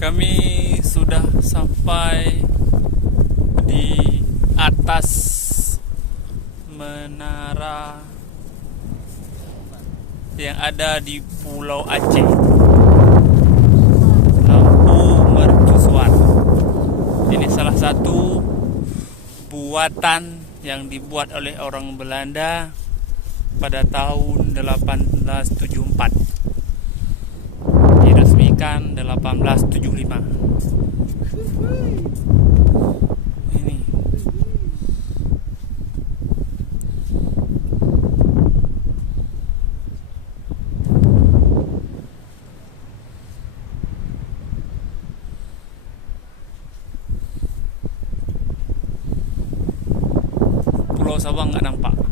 Kami sudah sampai di atas menara yang ada di Pulau Aceh, Lampu Mercusuar. Ini salah satu buatan yang dibuat oleh orang Belanda pada tahun 1874. Diresmikan 1875. Ini Pulau Sabang nggak nampak.